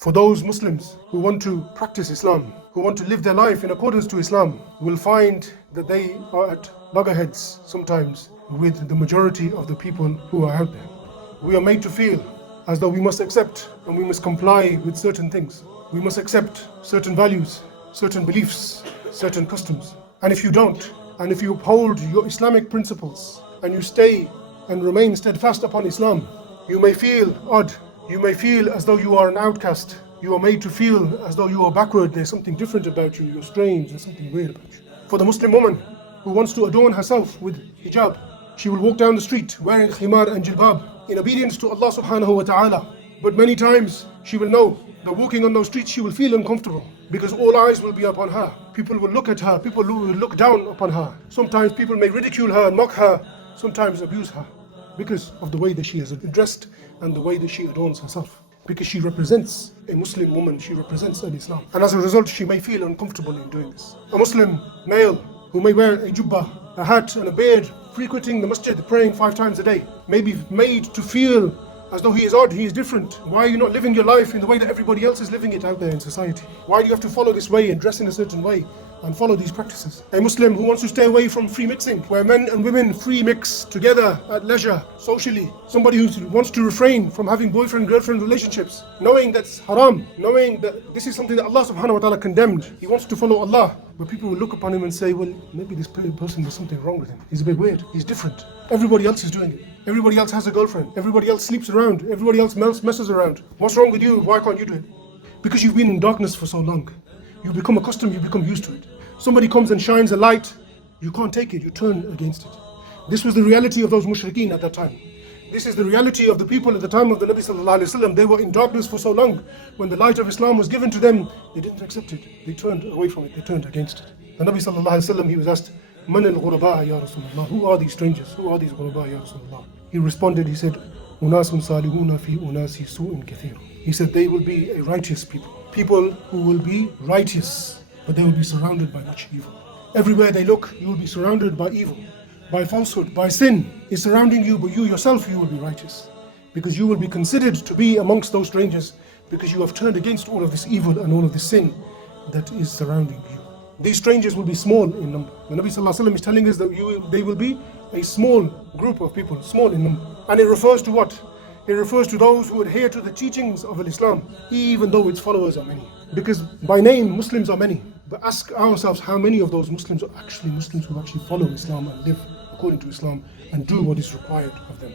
For those Muslims who want to practice Islam, who want to live their life in accordance to Islam, will find that they are at loggerheads sometimes with the majority of the people who are out there. We are made to feel as though we must accept and we must comply with certain things. We must accept certain values, certain beliefs, certain customs. And if you don't, and if you uphold your Islamic principles and you stay and remain steadfast upon Islam, you may feel odd. You may feel as though you are an outcast. You are made to feel as though you are backward. There's something different about you. You're strange. There's something weird about you. For the Muslim woman who wants to adorn herself with hijab, she will walk down the street wearing khimar and jilbab in obedience to Allah subhanahu wa ta'ala. But many times she will know that walking on those streets she will feel uncomfortable because all eyes will be upon her. People will look at her. People will look down upon her. Sometimes people may ridicule her and mock her. Sometimes abuse her because of the way that she is dressed and the way that she adorns herself. Because she represents a Muslim woman, she represents Islam. And as a result, she may feel uncomfortable in doing this. A Muslim male who may wear a jubbah, a hat and a beard, frequenting the masjid, praying 5 times a day, may be made to feel as though he is odd, he is different. Why are you not living your life in the way that everybody else is living it out there in society? Why do you have to follow this way and dress in a certain way and follow these practices? A Muslim who wants to stay away from free mixing, where men and women free mix together at leisure, socially. Somebody who wants to refrain from having boyfriend-girlfriend relationships, knowing that's haram, knowing that this is something that Allah subhanahu wa ta'ala condemned. He wants to follow Allah, but people will look upon him and say, well, maybe this person, there's something wrong with him. He's a bit weird, he's different. Everybody else is doing it. Everybody else has a girlfriend. Everybody else sleeps around. Everybody else messes around. What's wrong with you? Why can't you do it? Because you've been in darkness for so long. You become accustomed, you become used to it. Somebody comes and shines a light, you can't take it, you turn against it. This was the reality of those mushrikeen at that time. This is the reality of the people at the time of the Nabi sallallahu alaihi wasallam. They were in darkness for so long. When the light of Islam was given to them, they didn't accept it. They turned away from it, they turned against it. The Nabi sallallahu alaihi wasallam, he was asked, Man al-ghuraba ya Rasulullah? Who are these strangers? Who are these ghuraba ya Rasulullah? He responded, he said, Unasun salihuna fi unasi su'in kathir. He said, they will be a righteous people. People who will be righteous, but they will be surrounded by much evil. Everywhere they look, you will be surrounded by evil, by falsehood, by sin is surrounding you, but you yourself, you will be righteous. Because you will be considered to be amongst those strangers, because you have turned against all of this evil and all of this sin that is surrounding you. These strangers will be small in number. The Nabi sallallahu alaihi wasallam is telling us that they will be a small group of people, small in number. And it refers to what? It refers to those who adhere to the teachings of Islam, even though its followers are many. Because by name, Muslims are many. But ask ourselves how many of those Muslims are actually Muslims who actually follow Islam and live according to Islam and do what is required of them.